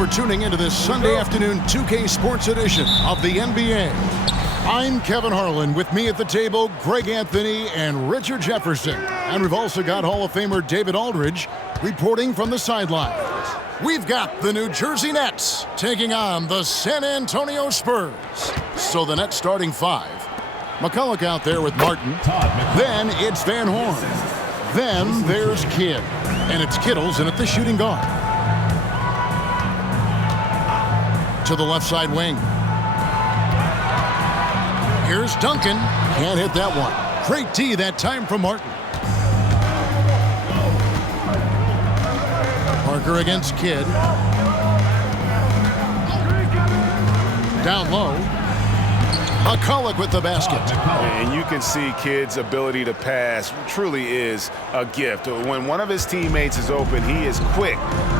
for tuning into this Sunday afternoon 2K Sports edition of the NBA. I'm Kevin Harlan. With me at the table, Greg Anthony and Richard Jefferson. And we've also got Hall of Famer David Aldridge reporting from the sidelines. We've got the New Jersey Nets taking on the San Antonio Spurs. So the Nets starting five. McCulloch out there with Martin. Then it's Van Horn. Then there's Kidd. And it's Kittles in at the shooting guard. To the left side wing. Here's Duncan. Can't hit that one. Great D that time from Martin. Parker against Kidd. Down low. McCulloch with the basket. And you can see Kidd's ability to pass truly is a gift. When one of his teammates is open, he is quick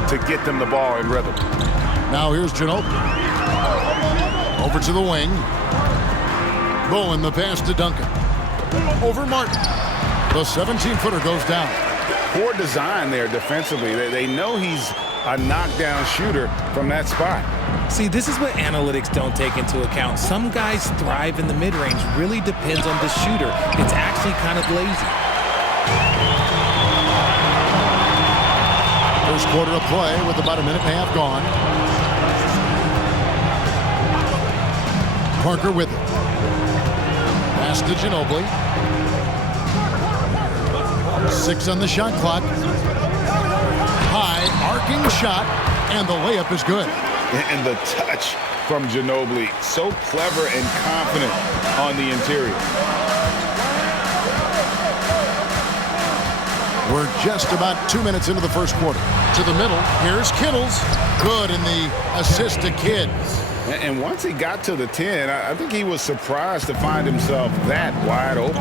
to get them the ball in rhythm. Now here's Ginobili. Over to the wing. Bowen the pass to Duncan. Over Martin. The 17-footer goes down. Poor design there defensively. They know he's a knockdown shooter from that spot. See, this is what analytics don't take into account. Some guys thrive in the mid-range. Really depends on the shooter. It's actually kind of lazy. First quarter of play with about a minute and a half gone. Parker with it. Pass to Ginobili. 6 on the shot clock. High arcing shot, and the layup is good. And the touch from Ginobili, so clever and confident on the interior. We're just about 2 minutes into the first quarter. To the middle, here's Kittles. Good in the assist to Kidd. And once he got to the 10, I think he was surprised to find himself that wide open.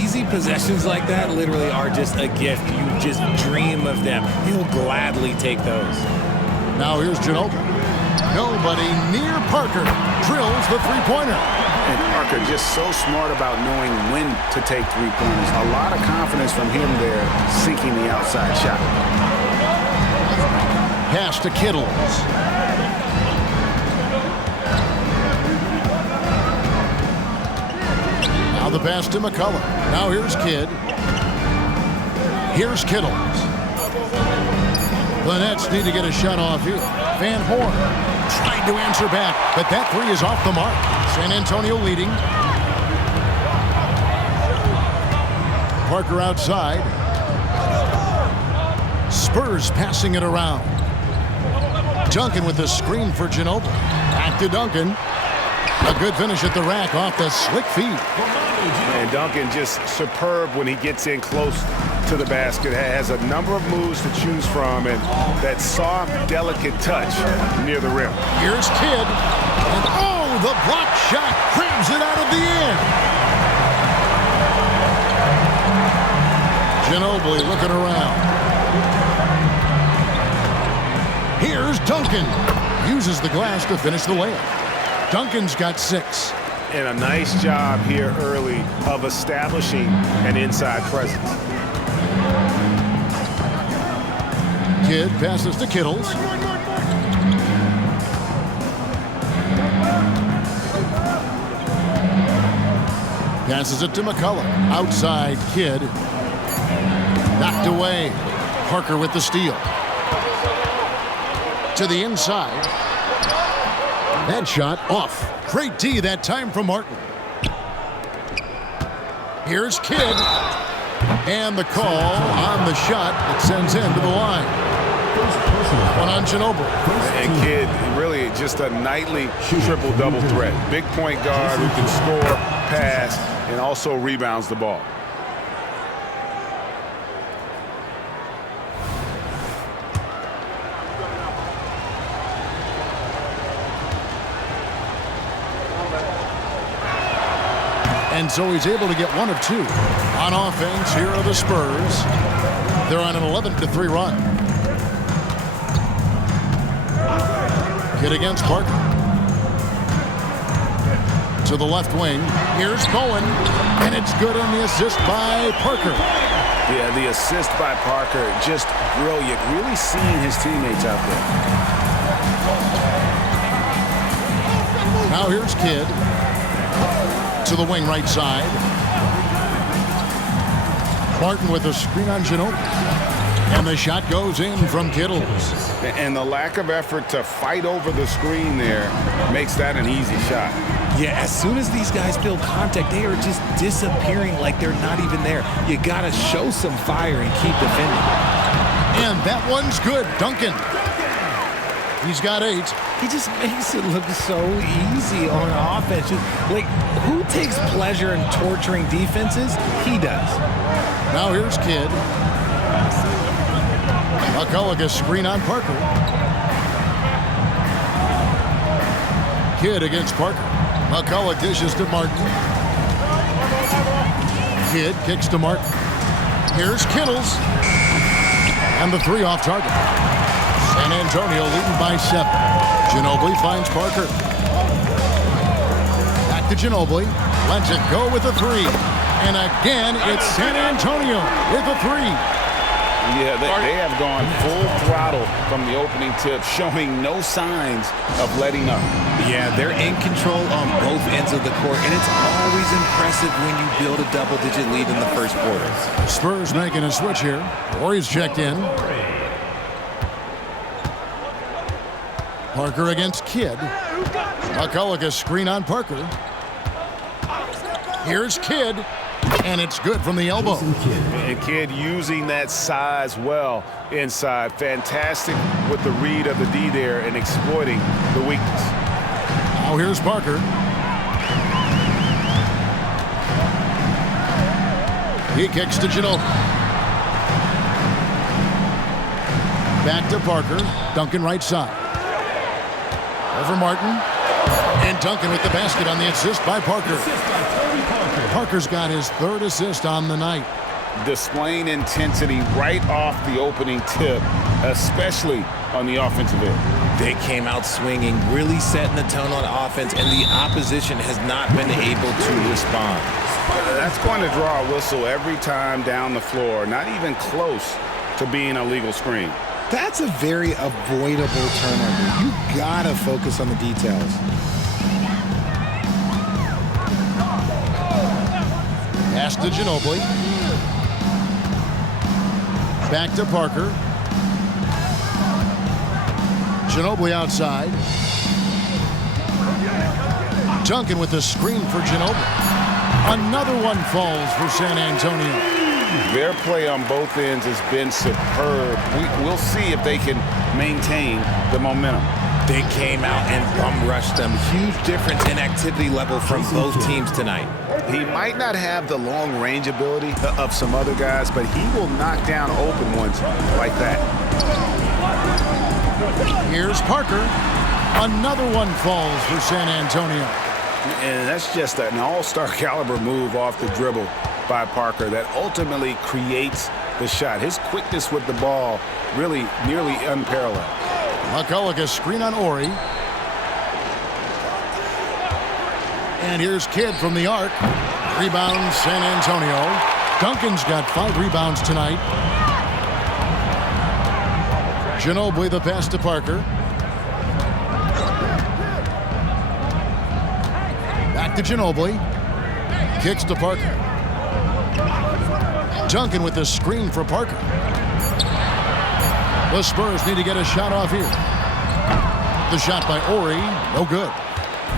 Easy possessions like that literally are just a gift. You just dream of them. He'll gladly take those. Now here's Ginobili. Nobody near Parker. Drills the three-pointer. And Parker just so smart about knowing when to take three-pointers. A lot of confidence from him there, sinking the outside shot. Pass to Kittles. Now the pass to McCulloch. Now here's Kidd. Here's Kittles. The Nets need to get a shot off here. Van Horn tried to answer back, but that three is off the mark. San Antonio leading. Parker outside. Spurs passing it around. Duncan with the screen for Ginobili. Back to Duncan. A good finish at the rack off the slick feed. And Duncan just superb when he gets in close to the basket. Has a number of moves to choose from, and that soft, delicate touch near the rim. Here's Kidd. And oh, the block shot grabs it out of the air. Ginobili looking around. Here's Duncan. Uses the glass to finish the layup. Duncan's got 6. And a nice job here early of establishing an inside presence. Kidd passes to Kittles. Passes it to McCulloch. Outside, Kidd. Knocked away. Parker with the steal. To the inside. That shot off. Great D that time from Martin. Here's Kidd. And the call on the shot that sends him to the line. One on Ginobili. And Kidd, really just a nightly triple-double threat. Big point guard who can score, pass, and also rebounds the ball. And so he's able to get 1 of 2. On offense, here are the Spurs. They're on an 11-3 run. Kidd against Parker. To the left wing. Here's Bowen. And it's good on the assist by Parker. Yeah, the assist by Parker, just brilliant. Really seeing his teammates out there. Now here's Kidd to the wing right side. Martin with a screen on Ginobili. And the shot goes in from Kittles. And the lack of effort to fight over the screen there makes that an easy shot. Yeah, as soon as these guys feel contact, they are just disappearing like they're not even there. You got to show some fire and keep defending. And that one's good. Duncan. He's got 8. He just makes it look so easy on offense. Like, who takes pleasure in torturing defenses? He does. Now here's Kidd. McCulloch a screen on Parker. Kidd against Parker. McCulloch dishes to Martin. Kidd kicks to Martin. Here's Kittles. And the 3 off target. San Antonio leading by 7. Ginobili finds Parker. Back to Ginobili. Lets it go with a 3. And again, it's San Antonio with a 3. Yeah, they have gone full throttle from the opening tip, showing no signs of letting up. Yeah, they're in control on both ends of the court, and it's always impressive when you build a double-digit lead in the first quarter. Spurs making a switch here. Warriors checked in. Parker against Kidd. McCulloch a screen on Parker. Here's Kidd. And it's good from the elbow. And Kidd using that size well inside. Fantastic with the read of the D there and exploiting the weakness. Now here's Parker. He kicks to Ginobili. Back to Parker. Duncan right side. Over Martin. And Duncan with the basket on the assist by Parker. Parker's got his 3rd assist on the night. Displaying intensity right off the opening tip, especially on the offensive end. They came out swinging, really setting the tone on offense, and the opposition has not been able to respond. That's going to draw a whistle every time down the floor, not even close to being a legal screen. That's a very avoidable turnover. You gotta focus on the details. Pass to Ginobili. Back to Parker. Ginobili outside. Duncan with the screen for Ginobili. Another one falls for San Antonio. Their play on both ends has been superb. We'll see if they can maintain the momentum. They came out and bum rushed them. Huge difference in activity level from both teams tonight. He might not have the long range ability of some other guys, but he will knock down open ones like that. Here's Parker. Another one falls for San Antonio. And that's just an all-star caliber move off the dribble by Parker that ultimately creates the shot. His quickness with the ball really nearly unparalleled. McCulloch a screen on Ori. And here's Kidd from the arc. Rebound San Antonio. Duncan's got 5 rebounds tonight. Ginobili the pass to Parker. Back to Ginobili. Kicks to Parker. Duncan with the screen for Parker. The Spurs need to get a shot off here. The shot by Ori, no good.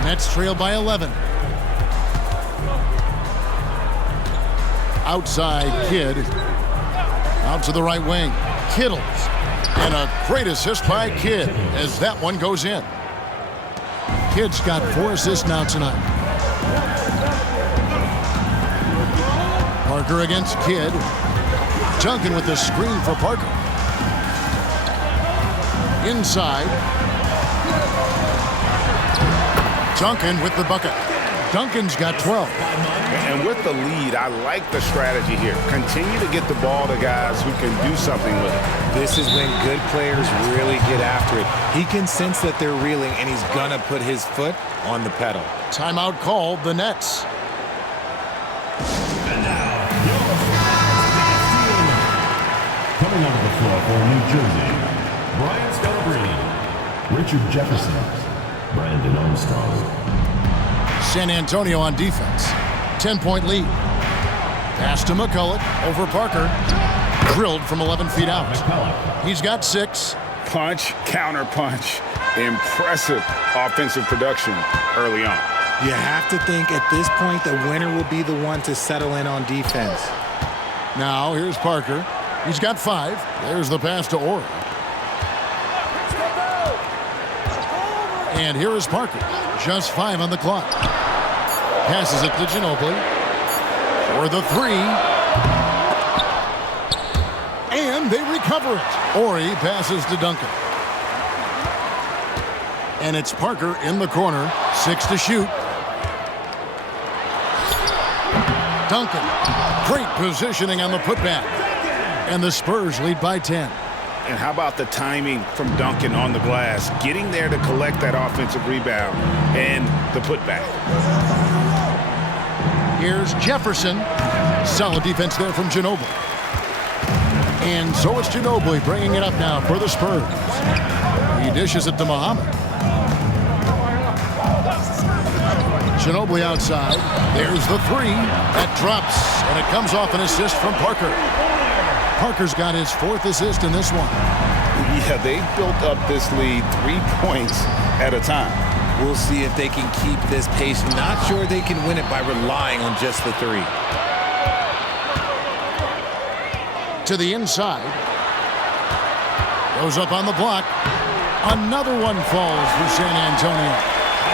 Nets trail by 11. Outside Kidd. Out to the right wing. Kittles. And a great assist by Kidd as that one goes in. Kidd's got 4 assists now tonight. Parker against Kidd. Duncan with the screen for Parker. Inside. Duncan with the bucket. Duncan's got 12. And with the lead, I like the strategy here. Continue to get the ball to guys who can do something with it. This is when good players really get after it. He can sense that they're reeling, and he's gonna put his foot on the pedal. Timeout called, the Nets. And now, coming onto the floor for New Jersey, Brian Scalabrine. Richard Jefferson, Brandon Armstrong. San Antonio on defense. 10-point lead. Pass to McCulloch over Parker. Drilled from 11 feet out. He's got 6. Punch, counter punch. Impressive offensive production early on. You have to think at this point the winner will be the one to settle in on defense. Now here's Parker. He's got 5. There's the pass to Orr. And here is Parker. Just 5 on the clock. Passes it to Ginobili. For the 3. And they recover it. Ori passes to Duncan. And it's Parker in the corner. 6 to shoot. Duncan. Great positioning on the putback. And the Spurs lead by 10. And how about the timing from Duncan on the glass, getting there to collect that offensive rebound and the putback. Here's Jefferson. Solid defense there from Ginobili. And so it's Ginobili bringing it up now for the Spurs. He dishes it to Muhammad. Ginobili outside. There's the 3. That drops, and it comes off an assist from Parker. Parker's got his 4th assist in this one. Yeah, they built up this lead 3 points at a time. We'll see if they can keep this pace. Not sure they can win it by relying on just the 3. To the inside. Goes up on the block. Another one falls for San Antonio.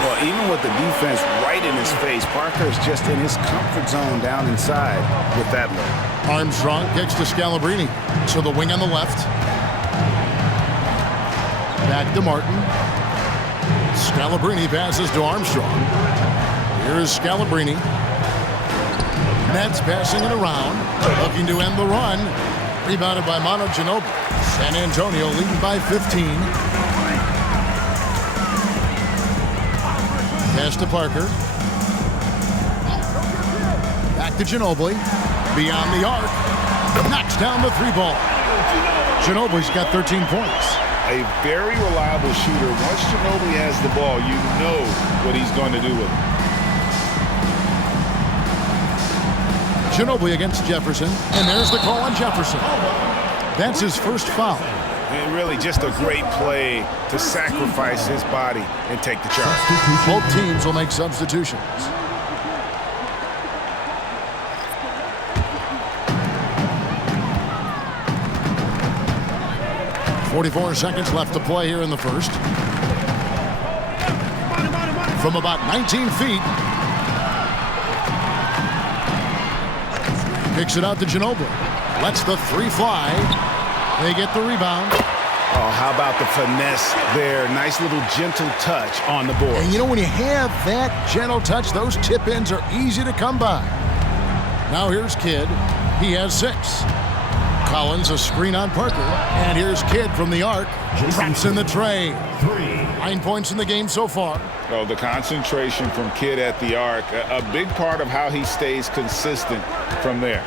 Well, even with the defense right in his face, Parker's just in his comfort zone down inside with that look. Armstrong kicks to Scalabrine. To the wing on the left. Back to Martin. Scalabrine passes to Armstrong. Here's Scalabrine. Nets passing it around. Looking to end the run. Rebounded by Manu Ginobili. San Antonio leading by 15. Pass to Parker. Back to Ginobili. Beyond the arc. Knocks down the 3-ball. Ginobili's got 13 points. A very reliable shooter. Once Ginobili has the ball, you know what he's going to do with it. Ginobili against Jefferson. And there's the call on Jefferson. That's his first foul. And really just a great play to sacrifice his body and take the charge. Both teams will make substitutions. .44 seconds left to play here in the first. From about 19 feet. Kicks it out to Ginobili. Lets the 3 fly. They get the rebound. Oh, how about the finesse there? Nice little gentle touch on the board. And you know, when you have that gentle touch, those tip-ins are easy to come by. Now here's Kidd. He has 6. Collins, a screen on Parker. And here's Kidd from the arc. Drops in the tray. 9 points in the game so far. Oh, the concentration from Kidd at the arc, a big part of how he stays consistent from there.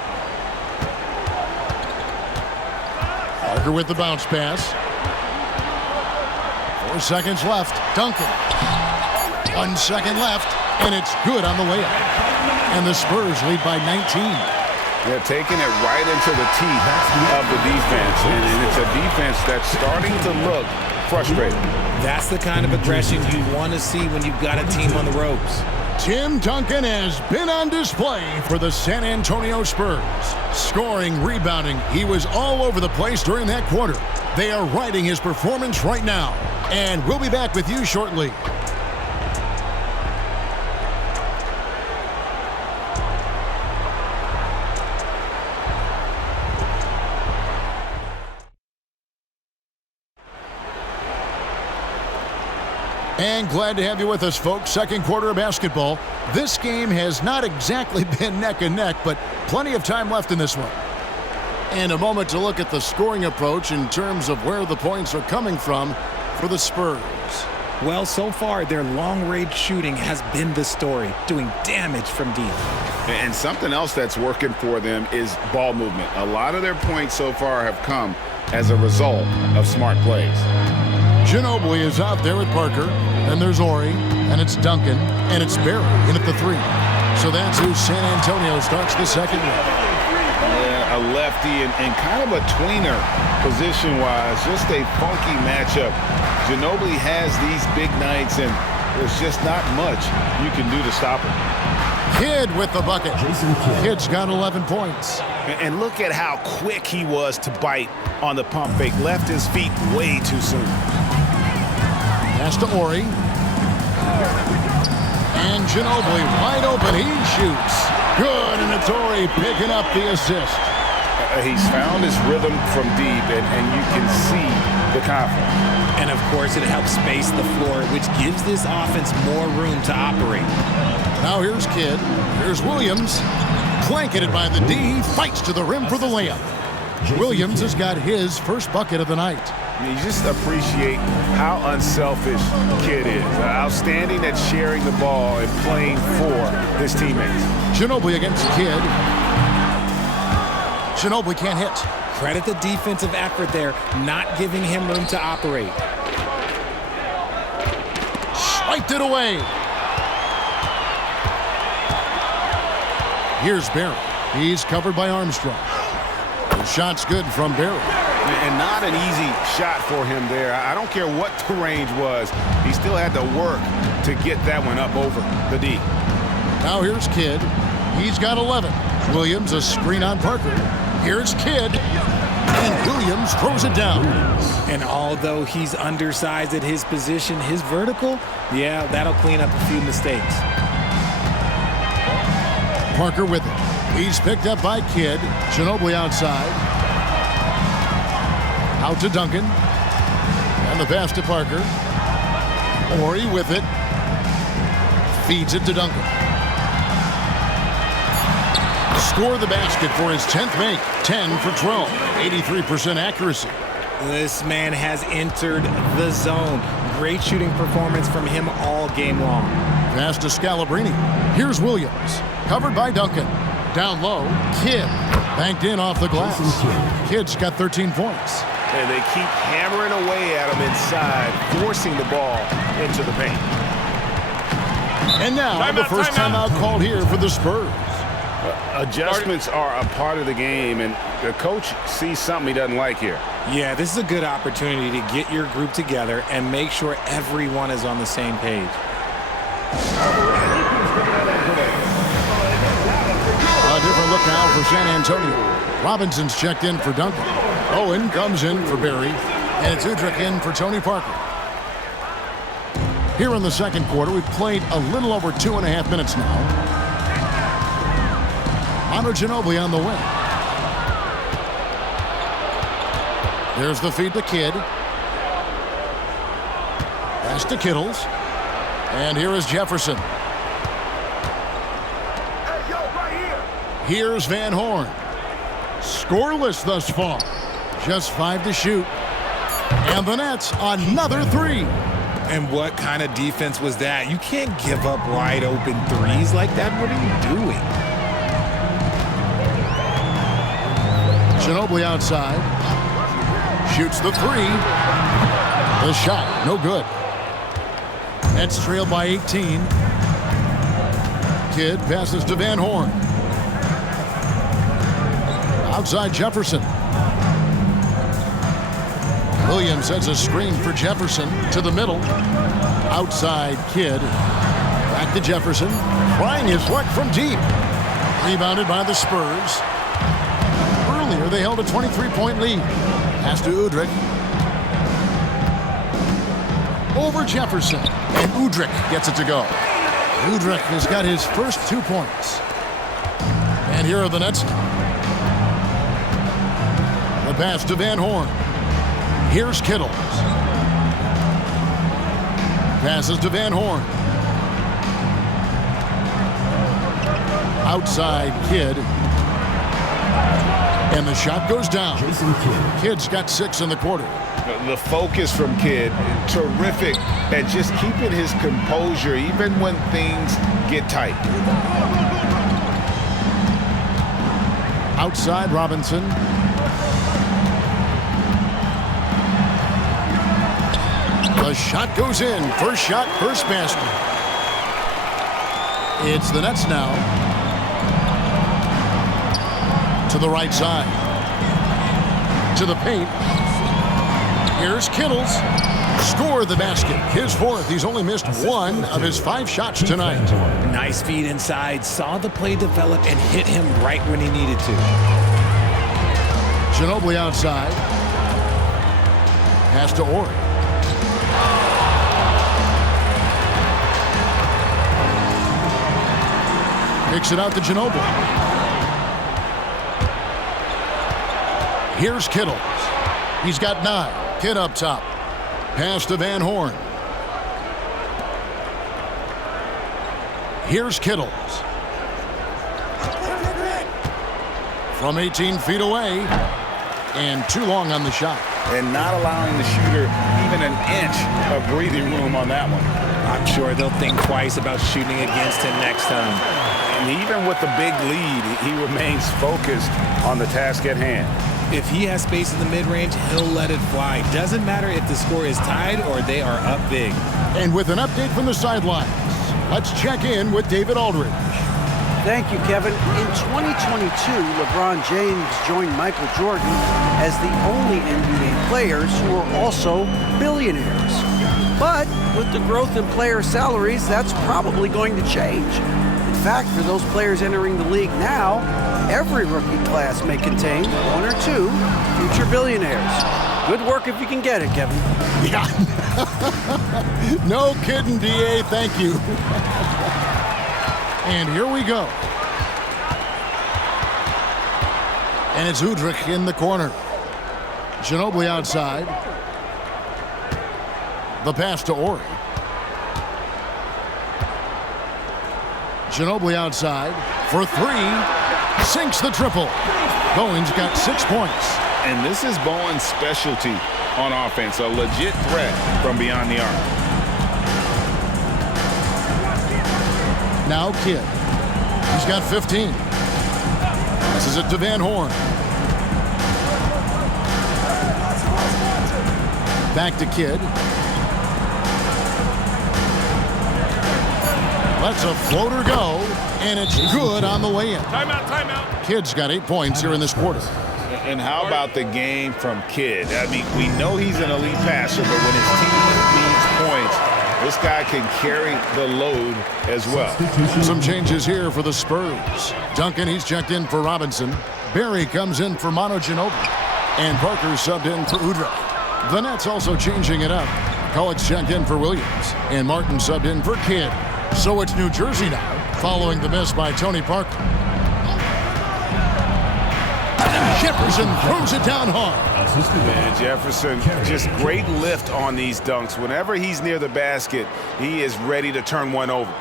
Parker with the bounce pass. 4 seconds left. Duncan. 1 second left, and it's good on the layup. And the Spurs lead by 19. They're taking it right into the teeth of the defense, and it's a defense that's starting to look frustrated. That's the kind of aggression you want to see when you've got a team on the ropes. Tim Duncan has been on display for the San Antonio Spurs. Scoring, rebounding, he was all over the place during that quarter. They are riding his performance right now. And we'll be back with you shortly. And glad to have you with us, folks. Second quarter of basketball. This game has not exactly been neck and neck, but plenty of time left in this one. And a moment to look at the scoring approach in terms of where the points are coming from for the Spurs. Well, so far, their long-range shooting has been the story, doing damage from deep. And something else that's working for them is ball movement. A lot of their points so far have come as a result of smart plays. Ginobili is out there with Parker. Then there's Ori, and it's Duncan, and it's Barry in at the 3. So that's who San Antonio starts the second with. Yeah, a lefty and kind of a tweener position-wise. Just a funky matchup. Ginobili has these big nights, and there's just not much you can do to stop him. Kidd with the bucket. Kidd's got 11 points. And look at how quick he was to bite on the pump fake. Left his feet way too soon. Pass to Ori. And Ginobili wide open. He shoots. Good, and it's Ori picking up the assist. He's found his rhythm from deep, and you can see the confidence. And, of course, it helps space the floor, which gives this offense more room to operate. Now here's Kidd. Here's Williams. Blanketed by the D. He fights to the rim for the layup. Williams has got his first bucket of the night. You just appreciate how unselfish Kidd is. Outstanding at sharing the ball and playing for his teammates. Ginobili against Kidd. Ginobili can't hit. Credit the defensive effort there, not giving him room to operate. Swiped it away. Here's Barry. He's covered by Armstrong. The shot's good from Barry. And not an easy shot for him there. I don't care what the range was. He still had to work to get that one up over the D. Now here's Kidd. He's got 11. Williams a screen on Parker. Here's Kidd. And Williams throws it down. And although he's undersized at his position, his vertical, yeah, that'll clean up a few mistakes. Parker with it. He's picked up by Kidd. Ginobili outside. Out to Duncan. And the pass to Parker. Ori with it. Feeds it to Duncan. Score the basket for his 10th make. 10 for 12. 83% accuracy. This man has entered the zone. Great shooting performance from him all game long. Pass to Scalabrine. Here's Williams. Covered by Duncan. Down low. Kidd. Banked in off the glass. Kidd's got 13 points. And they keep hammering away at him inside, forcing the ball into the paint. And now the first timeout called here for the Spurs. Adjustments are a part of the game, and the coach sees something he doesn't like here. Yeah, this is a good opportunity to get your group together and make sure everyone is on the same page. A different look now for San Antonio. Robinson's checked in for Duncan. Owen comes in for Barry. And it's Udrich in for Tony Parker. Here in the second quarter, we've played a little over 2.5 minutes now. Manu Ginobili on the wing. There's the feed to Kidd. Pass to Kittles. And here is Jefferson. Here's Van Horn. Scoreless thus far. Just 5 to shoot. And the Nets, another 3. And what kind of defense was that? You can't give up wide open threes like that. What are you doing? Ginobili outside. Shoots the 3. The shot, no good. Nets trailed by 18. Kidd passes to Van Horn. Outside Jefferson. Williams sends a screen for Jefferson to the middle. Outside Kidd. Back to Jefferson. Trying his luck from deep. Rebounded by the Spurs. Earlier they held a 23-point lead. Pass to Udrich. Over Jefferson. And Udrich gets it to go. Udrich has got his first 2 points. And here are the Nets. The pass to Van Horn. Here's Kittles. Passes to Van Horn. Outside Kidd. And the shot goes down. Kidd's got 6 in the quarter. The focus from Kidd, terrific at just keeping his composure even when things get tight. Outside Robinson. The shot goes in. First shot, first basket. It's the Nets now. To the right side. To the paint. Here's Kittles. Score the basket. His fourth. He's only missed one of his 5 shots tonight. Nice feed inside. Saw the play develop and hit him right when he needed to. Ginobili outside. Pass to Ori. Kicks it out to Ginobili. Here's Kittles. He's got 9. Kidd up top. Pass to Van Horn. Here's Kittles. From 18 feet away. And too long on the shot. And not allowing the shooter even an inch of breathing room on that one. I'm sure they'll think twice about shooting against him next time. And even with the big lead, he remains focused on the task at hand. If he has space in the mid-range, he'll let it fly. Doesn't matter if the score is tied or they are up big. And with an update from the sidelines, let's check in with David Aldridge. Thank you, Kevin. In 2022, LeBron James joined Michael Jordan as the only NBA players who are also billionaires. But with the growth in player salaries, that's probably going to change. In fact, for those players entering the league now, every rookie class may contain 1 or 2 future billionaires. Good work if you can get it, Kevin. Yeah. No kidding, DA. Thank you. And here we go. And it's Udrich in the corner. Ginobili outside. The pass to Ori. Ginobili outside for 3. Sinks the triple. Bowen's got 6 points. And this is Bowen's specialty on offense. A legit threat from beyond the arc. Now Kidd. He's got 15. This is it to Van Horn. Back to Kidd. Lets a floater go, and it's good on the way in. Timeout, timeout. Kidd's got 8 points here in this quarter. And how about the game from Kidd? I mean, we know he's an elite passer, but when his team needs points, this guy can carry the load as well. Some changes here for the Spurs. Duncan, he's checked in for Robinson. Barry comes in for Manu Ginobili. And Parker subbed in for Udrich. The Nets also changing it up. Cullick's checked in for Williams. And Martin subbed in for Kidd. So it's New Jersey now, following the miss by Tony Parker. Jefferson throws it down hard. Man, Jefferson, just great lift on these dunks. Whenever he's near the basket, he is ready to turn one over.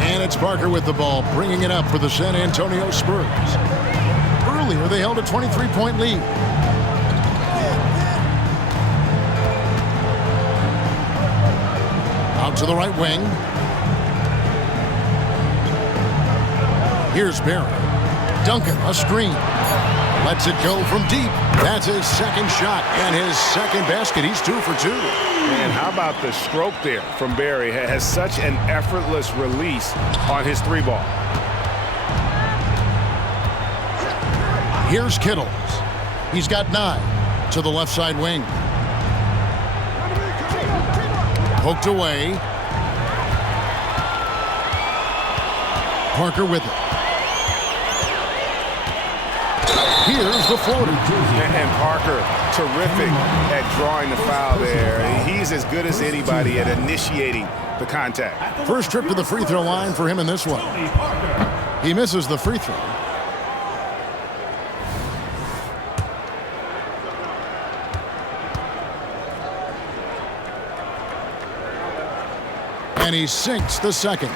And it's Parker with the ball, bringing it up for the San Antonio Spurs. Earlier, they held a 23-point lead. Out to the right wing. Here's Barry. Duncan, a screen. Lets it go from deep. That's his second shot and his second basket. He's 2 for 2. And how about the stroke there from Barry? Has such an effortless release on his 3-ball. Here's Kittles. He's got 9 to the left side wing. Poked away. Parker with it. Here's the floater. And Parker, terrific at drawing the foul there. He's as good as anybody at initiating the contact. First trip to the free throw line for him in this one. He misses the free throw. And he sinks the second.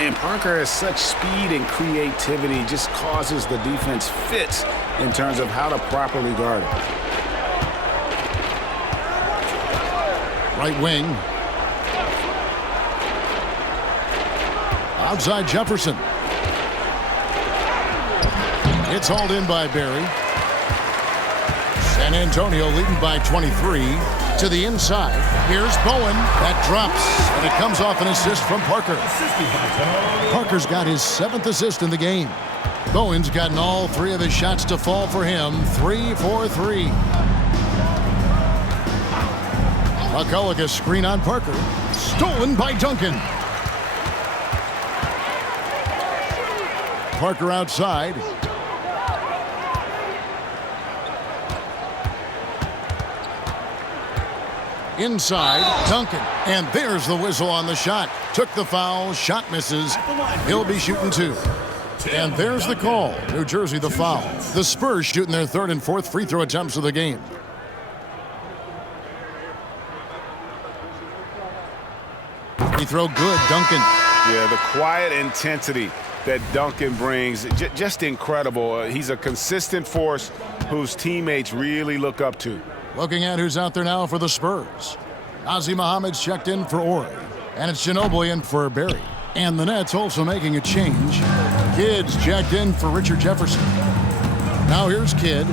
And Parker has such speed and creativity, just causes the defense fits in terms of how to properly guard it. Right wing. Outside Jefferson. It's hauled in by Barry. San Antonio leading by 23. To the inside. Here's Bowen. That drops, and it comes off an assist from Parker. Parker's got his 7th assist in the game. Bowen's gotten all 3 of his shots to fall for him. 3 for 3. McCulloch, a screen on Parker. Stolen by Duncan. Parker outside. Inside, Duncan. And there's the whistle on the shot. Took the foul, shot misses. He'll be shooting 2. And there's the call. New Jersey the foul. The Spurs shooting their 3rd and 4th free throw attempts of the game. Free throw good, Duncan. Yeah, the quiet intensity that Duncan brings, just incredible. He's a consistent force whose teammates really look up to. Looking at who's out there now for the Spurs. Nazi Mohammed's checked in for Ori. And it's Ginobili in for Barry. And the Nets also making a change. Kidd's checked in for Richard Jefferson. Now here's Kidd.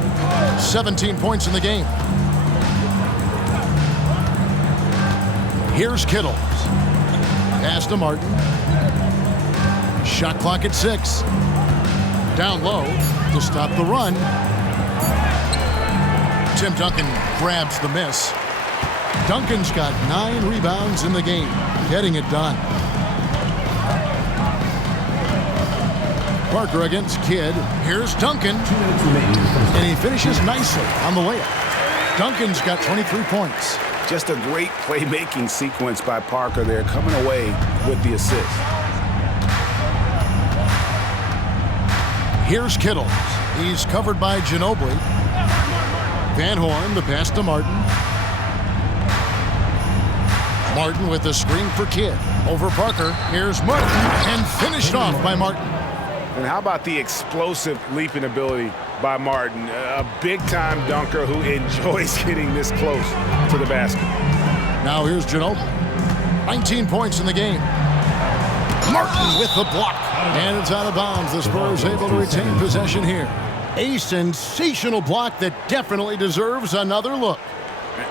17 points in the game. Here's Kittles. Pass to Martin. Shot clock at 6. Down low to stop the run. Tim Duncan grabs the miss. Duncan's got 9 rebounds in the game, getting it done. Parker against Kidd. Here's Duncan. And he finishes nicely on the layup. Duncan's got 23 points. Just a great playmaking sequence by Parker there, coming away with the assist. Here's Kittles. He's covered by Ginobili. Van Horn, the pass to Martin. Martin with the screen for Kidd. Over Parker. Here's Martin. And finished off by Martin. And how about the explosive leaping ability by Martin? A big-time dunker who enjoys getting this close to the basket. Now here's Ginobili. 19 points in the game. Martin with the block. And it's out of bounds. The Spurs able to retain possession here. A sensational block that definitely deserves another look.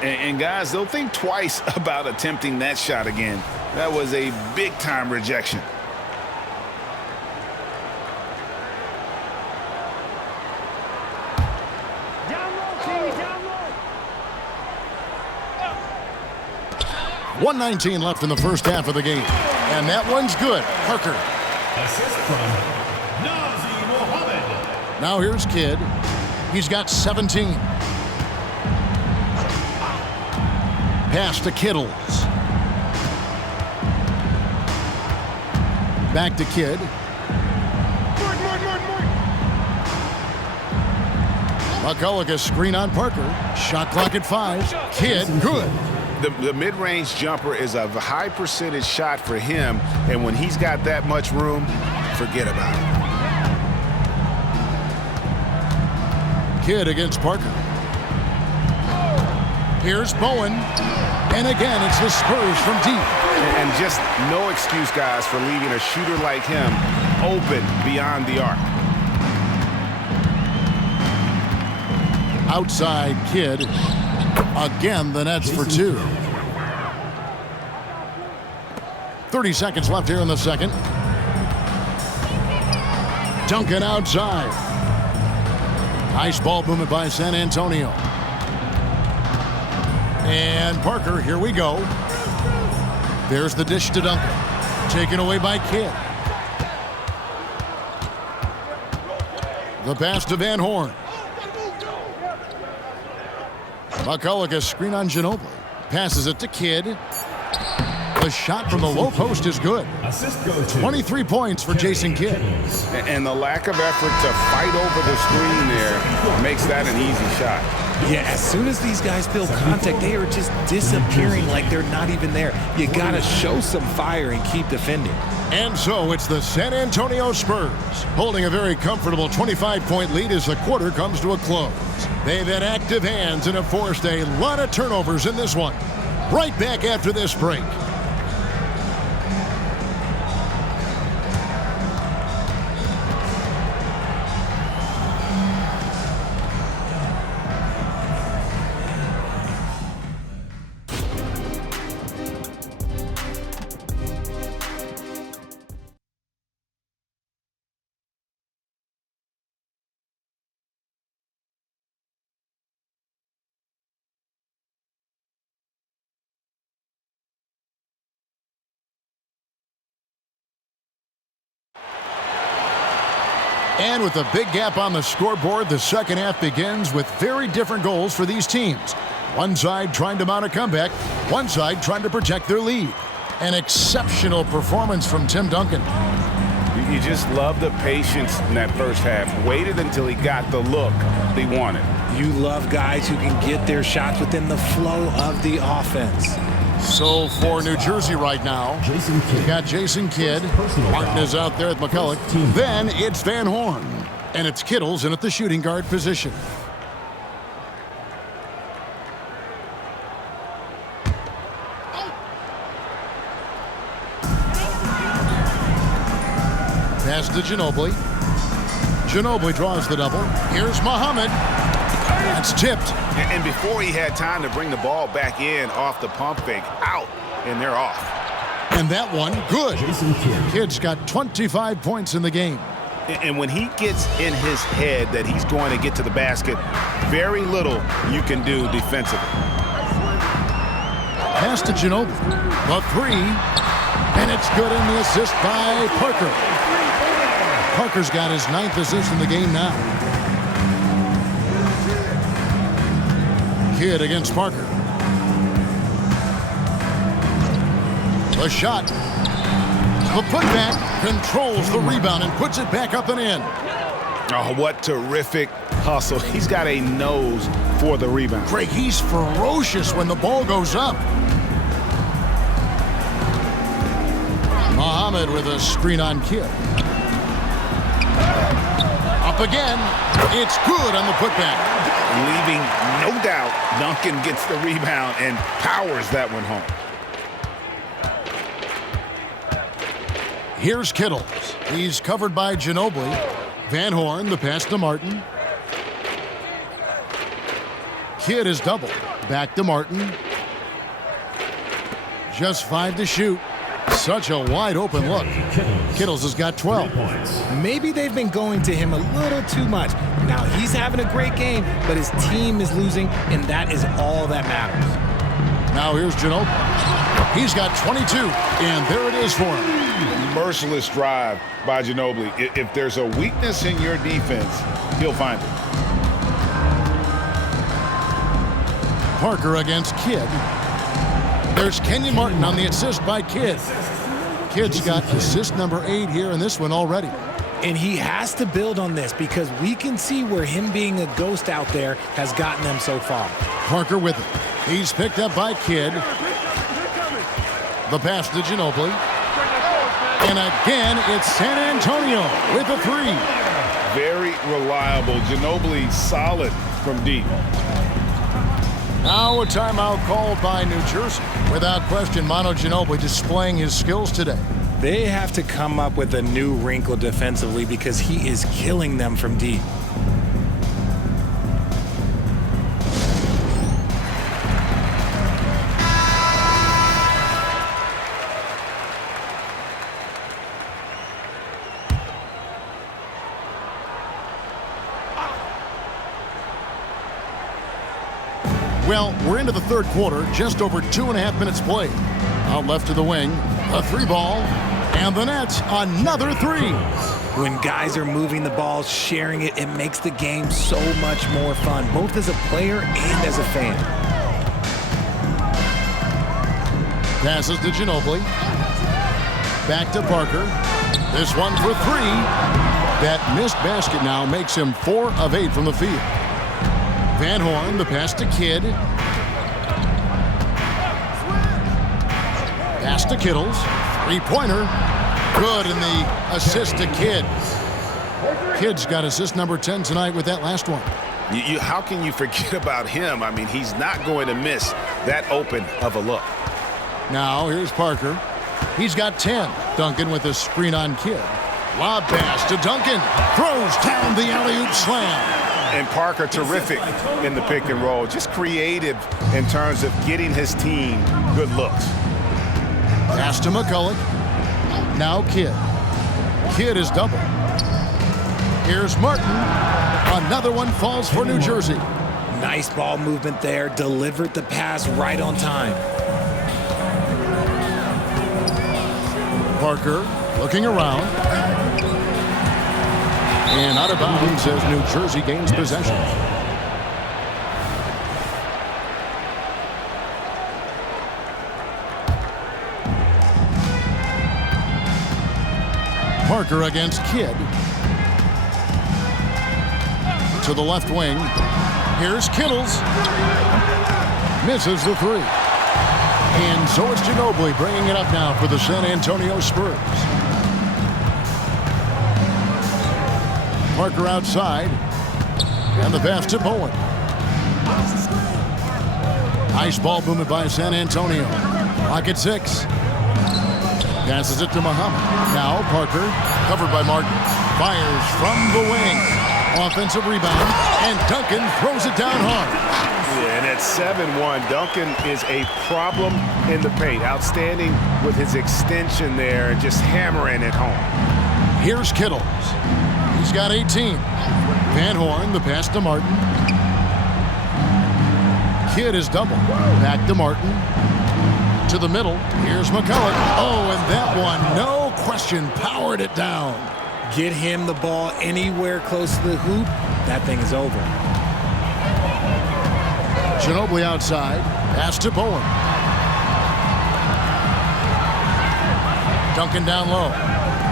And guys, they'll think twice about attempting that shot again. That was a big-time rejection. Down low, Phoebe, down low. 1:19 left in the first half of the game. And that one's good. Parker. Assist from Nazi Mohammed. Now here's Kidd. He's got 17. Pass to Kittles. Back to Kidd. McCulloch, a screen on Parker. Shot clock at 5. Kidd, good. The mid-range jumper is a high percentage shot for him, and when he's got that much room, forget about it. Kidd against Parker. Here's Bowen. And again, it's the Spurs from deep. And just no excuse, guys, for leaving a shooter like him open beyond the arc. Outside Kidd. Again, the Nets for 2. 30 seconds left here in the second. Duncan outside. Nice ball movement by San Antonio. And Parker, here we go. There's the dish to Duncan. Taken away by Kidd. The pass to Van Horn. McCulloch, a screen on Ginobili. Passes it to Kidd. The shot from the low post is good. 23 points for Jason Kidd. And the lack of effort to fight over the screen there makes that an easy shot. Yeah, as soon as these guys feel contact, they are just disappearing like they're not even there. You got to show some fire and keep defending. And so it's the San Antonio Spurs holding a very comfortable 25-point lead as the quarter comes to a close. They've had active hands and have forced a lot of turnovers in this one. Right back after this break. And with a big gap on the scoreboard, the second half begins with very different goals for these teams. One side trying to mount a comeback, one side trying to protect their lead. An exceptional performance from Tim Duncan. You just love the patience in that first half. Waited until he got the look he wanted. You love guys who can get their shots within the flow of the offense. So for New Jersey right now, we've got Jason Kidd. Martin is out there at McCulloch. Then it's Van Horn. And it's Kittles in at the shooting guard position. Pass to Ginobili. Ginobili draws the double. Here's Muhammad. It's tipped. And before he had time to bring the ball back in off the pump fake, out, and they're off. And that one, good. Kidd's got 25 points in the game. And when he gets in his head that he's going to get to the basket, very little you can do defensively. Pass to Ginobili. The three. And it's good in the assist by Parker. Parker's got his 9th assist in the game now. Kidd against Parker. The shot. The putback controls the rebound and puts it back up and in. Oh, what terrific hustle. He's got a nose for the rebound. Greg, he's ferocious when the ball goes up. Muhammad with a screen on Kidd. Up again. It's good on the putback. Leaving no doubt, Duncan gets the rebound and powers that one home. Here's Kittles. He's covered by Ginobili. Van Horn, the pass to Martin. Kidd is doubled. Back to Martin. Just 5 to shoot. Such a wide open look. Kittles has got 12. Maybe they've been going to him a little too much. Now he's having a great game, but his team is losing, and that is all that matters. Now here's Ginobili. He's got 22, and there it is for him. Merciless drive by Ginobili. If there's a weakness in your defense, he'll find it. Parker against Kidd. There's Kenyon Martin on the assist by Kidd. Kidd's got assist number 8 here in this one already. And he has to build on this because we can see where him being a ghost out there has gotten them so far. Parker with it. He's picked up by Kidd. The pass to Ginobili. And again, it's San Antonio with a 3. Very reliable. Ginobili solid from deep. Now a timeout called by New Jersey. Without question, Manu Ginobili displaying his skills today. They have to come up with a new wrinkle defensively because he is killing them from deep. Well, we're into the third quarter, just over 2.5 minutes played. Out left to the wing, a 3 ball, and the net, another 3. When guys are moving the ball, sharing it, it makes the game so much more fun, both as a player and as a fan. Passes to Ginobili. Back to Parker. This one for 3. That missed basket now makes him 4 of 8 from the field. Van Horn, the pass to Kidd. Pass to Kittles. 3-pointer. Good in the assist to Kidd. Kidd's got assist number 10 tonight with that last one. How can you forget about him? I mean, he's not going to miss that open of a look. Now here's Parker. He's got 10. Duncan with a screen on Kidd. Lob pass to Duncan. Throws down the alley-oop slam. And Parker terrific in the pick and roll. Just creative in terms of getting his team good looks. Pass to McCulloch. Now Kidd. Kidd is double. Here's Martin. Another one falls for New Jersey. Nice ball movement there. Delivered the pass right on time. Parker looking around. And out of bounds as New Jersey gains possession. Parker against Kidd. To the left wing. Here's Kittles. Misses the three. And so it's Ginobili bringing it up now for the San Antonio Spurs. Parker outside. And the pass to Bowen. Nice ball movement by San Antonio. Clock at 6. Passes it to Muhammad. Now Parker, covered by Martin. Fires from the wing. Offensive rebound. And Duncan throws it down hard. Yeah, and at 7-1, Duncan is a problem in the paint. Outstanding with his extension there and just hammering it home. Here's Kittles. He's got 18. Van Horn, the pass to Martin. Kidd is double. Back to Martin. To the middle. Here's McCullough. Oh, and that one, no question, powered it down. Get him the ball anywhere close to the hoop, that thing is over. Ginobili outside. Pass to Bowen. Duncan down low.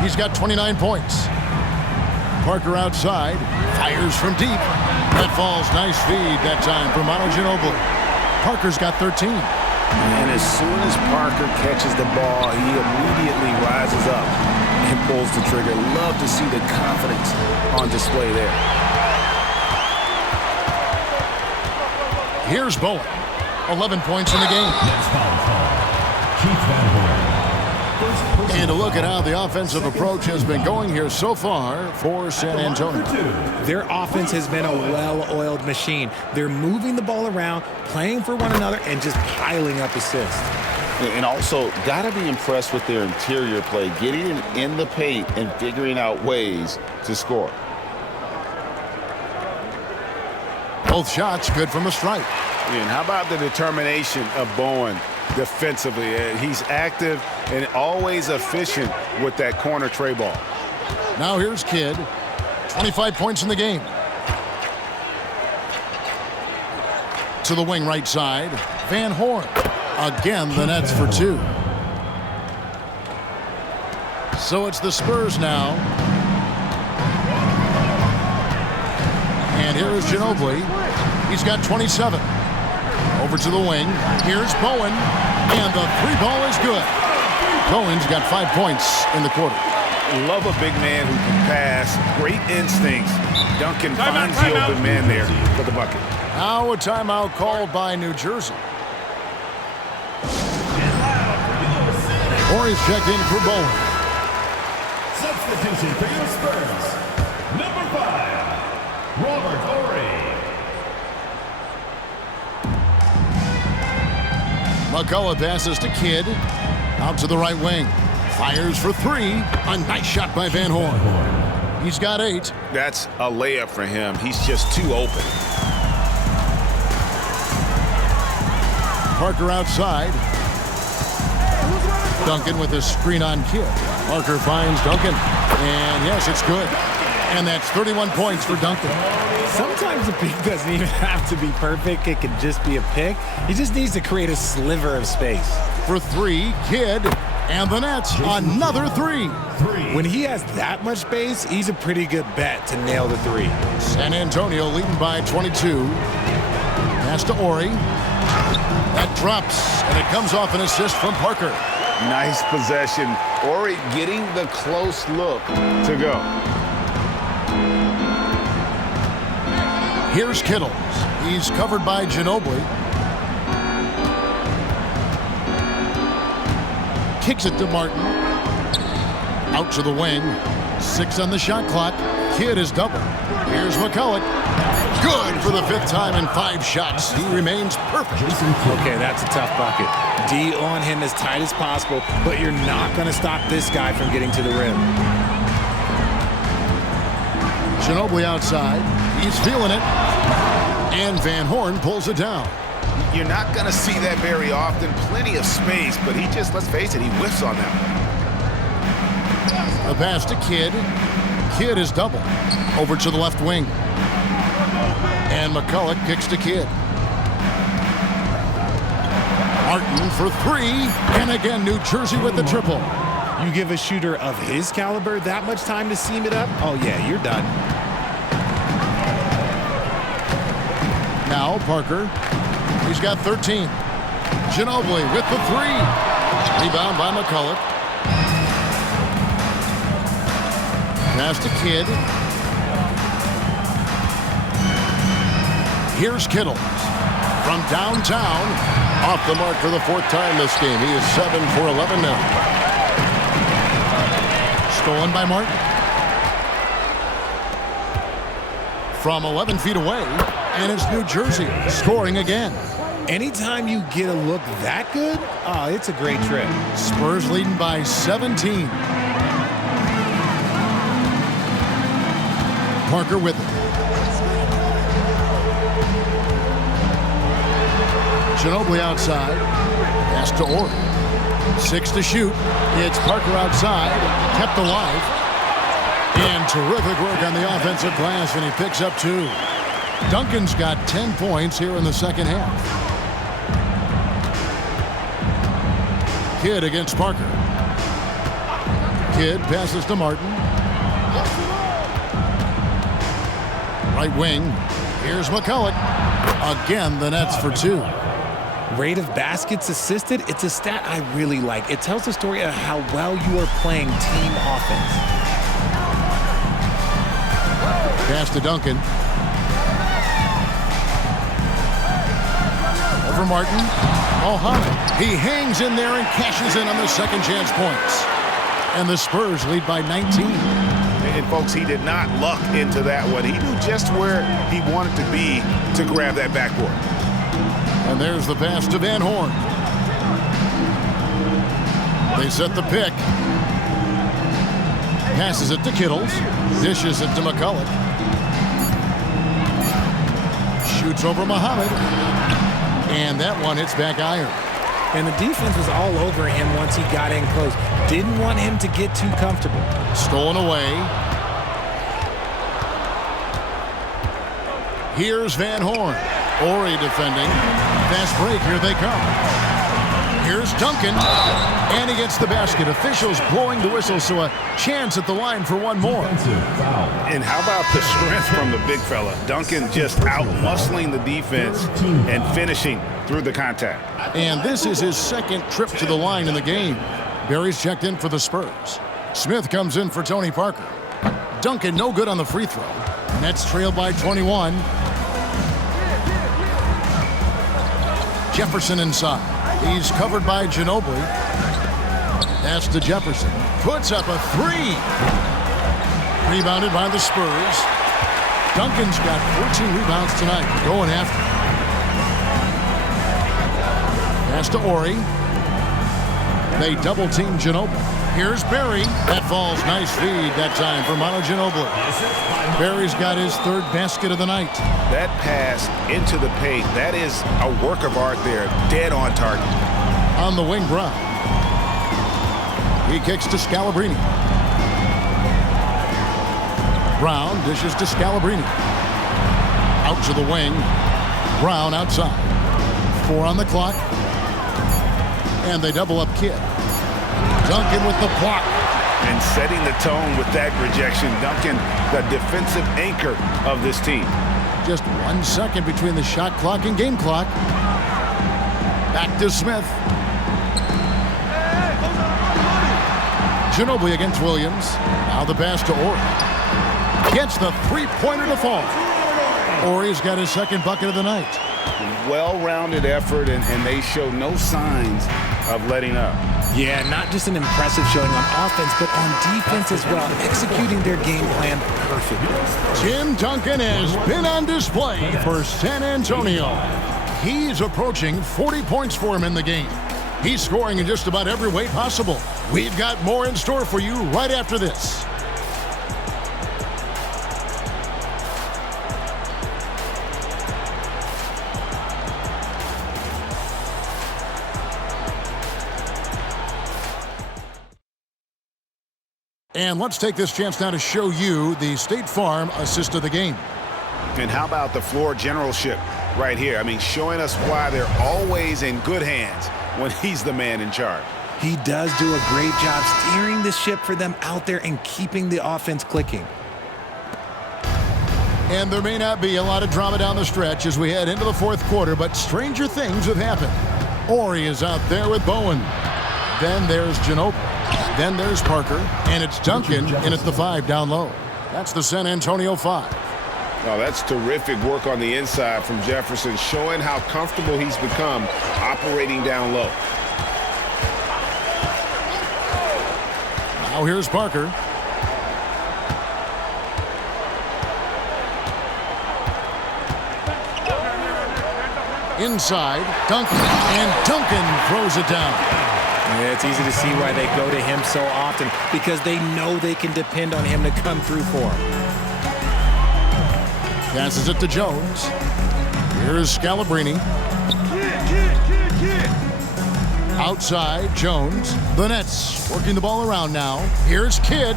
He's got 29 points. Parker outside. Fires from deep. That falls. Nice feed that time from Manu Ginobili. Parker's got 13. And as soon as Parker catches the ball, he immediately rises up and pulls the trigger. Love to see the confidence on display there. Here's Bowen. 11 points in the game. And a look at how the offensive approach has been going here so far for San Antonio. Their offense has been a well-oiled machine. They're moving the ball around, playing for one another, and just piling up assists. And also, got to be impressed with their interior play, getting in the paint and figuring out ways to score. Both shots good from the stripe. And how about the determination of Bowen defensively? He's active and always efficient with that corner tray ball. Now here's Kidd. 25 points in the game. To the wing right side. Van Horn. Again, the Nets for 2. So it's the Spurs now. And here is Ginobili. He's got 27. Over to the wing. Here's Bowen. And the three ball is good. Bowen's got 5 points in the quarter. Love a big man who can pass. Great instincts. Duncan finds the open man there for the bucket. Now a timeout called by New Jersey. Horry's checked in for Bowen. Substitution for your Spurs. Number 5, Robert Horry. McCullough passes to Kidd. Out to the right wing. Fires for 3. A nice shot by Van Horn. He's got 8. That's a layup for him. He's just too open. Parker outside. Duncan with a screen on Kidd. Parker finds Duncan. And yes, it's good. And that's 31 points for Duncan. Sometimes the pick doesn't even have to be perfect. It can just be a pick. He just needs to create a sliver of space. For 3, Kidd. And the Nets, another 3. When he has that much space, he's a pretty good bet to nail the 3. San Antonio leading by 22. Pass to Horry. That drops, and it comes off an assist from Parker. Nice possession. Horry getting the close look to go. Here's Kittles. He's covered by Ginobili. Kicks it to Martin. Out to the wing. 6 on the shot clock. Kidd is double. Here's McCullough. Good for the 5th time in 5 shots. He remains perfect. Okay, that's a tough bucket. D on him as tight as possible, but you're not going to stop this guy from getting to the rim. Ginobili outside. He's feeling it. And Van Horn pulls it down. You're not going to see that very often. Plenty of space, but he just, let's face it, he whiffs on that. A pass to Kidd. Kidd is double. Over to the left wing. And McCulloch kicks to Kidd. Martin for three. And again, New Jersey with the triple. You give a shooter of his caliber that much time to seam it up? Oh, yeah, you're done. Now Parker. He's got 13. Ginobili with the three. Rebound by McCulloch. Pass to Kidd. Here's Kittle from downtown. Off the mark for the fourth time this game. He is 7 for 11 now. Stolen by Martin. From 11 feet away. And it's New Jersey scoring again. Anytime you get a look that good, oh, it's a great trip. Spurs leading by 17. Parker with it. Ginobili outside. Pass to Ori. 6 to shoot. It's Parker outside. Kept alive. And terrific work on the offensive glass, and he picks up 2. Duncan's got 10 points here in the second half. Kidd against Parker. Kidd passes to Martin. Right wing. Here's McCulloch. Again, the Nets for 2. Rate of baskets assisted, it's a stat I really like. It tells the story of how well you are playing team offense. Pass to Duncan. Over Martin. Mohammed. He hangs in there and cashes in on the second chance points. And the Spurs lead by 19. And folks, he did not luck into that one. He knew just where he wanted to be to grab that backboard. And there's the pass to Van Horn. They set the pick. Passes it to Kittles. Dishes it to McCulloch. Shoots over Muhammad. And that one hits back iron. And the defense was all over him once he got in close. Didn't want him to get too comfortable. Stolen away. Here's Van Horn. Ori defending. Fast break. Here they come. Here's Duncan. And he gets the basket. Officials blowing the whistle, so a chance at the line for one more. And how about the strength from the big fella? Duncan just out-muscling the defense and finishing through the contact. And this is his second trip to the line in the game. Barry's checked in for the Spurs. Smith comes in for Tony Parker. Duncan no good on the free throw. Nets trail by 21. Jefferson inside. He's covered by Ginobili. Pass to Jefferson. Puts up a three. Rebounded by the Spurs. Duncan's got 14 rebounds tonight. Going after. Pass to Ori. They double team Ginobili. Here's Barry. That falls. Nice feed that time for Manu Ginobili. Barry's got his third basket of the night. That pass into the paint, that is a work of art there. Dead on target. On the wing, Brown. He kicks to Scalabrini. Brown dishes to Scalabrini. Out to the wing. Brown outside. 4 on the clock. And they double up Kidd. Duncan with the block. And setting the tone with that rejection. Duncan, the defensive anchor of this team. Just 1 second between the shot clock and game clock. Back to Smith. Ginobili against Williams. Now the pass to Ori. Gets the three-pointer to fall. Ori's got his second bucket of the night. Well-rounded effort, and they show no signs of letting up. Yeah, not just an impressive showing on offense, but on defense as well, executing their game plan perfectly. Tim Duncan has been on display for San Antonio. He's approaching 40 points for him in the game. He's scoring in just about every way possible. We've got more in store for you right after this. And let's take this chance now to show you the State Farm assist of the game. And how about the floor generalship right here? I mean, showing us why they're always in good hands when he's the man in charge. He does do a great job steering the ship for them out there and keeping the offense clicking. And there may not be a lot of drama down the stretch as we head into the fourth quarter, but stranger things have happened. Ori is out there with Bowen. Then there's Ginobili. Then there's Parker. And it's Duncan in at the 5 down low. That's the San Antonio 5. Oh, that's terrific work on the inside from Jefferson, showing how comfortable he's become operating down low. Now here's Parker. Inside, Duncan, and Duncan throws it down. Yeah, it's easy to see why they go to him so often, because they know they can depend on him to come through for them. Passes it to Jones. Here's Scalabrine. Outside, Jones. The Nets working the ball around now. Here's Kidd.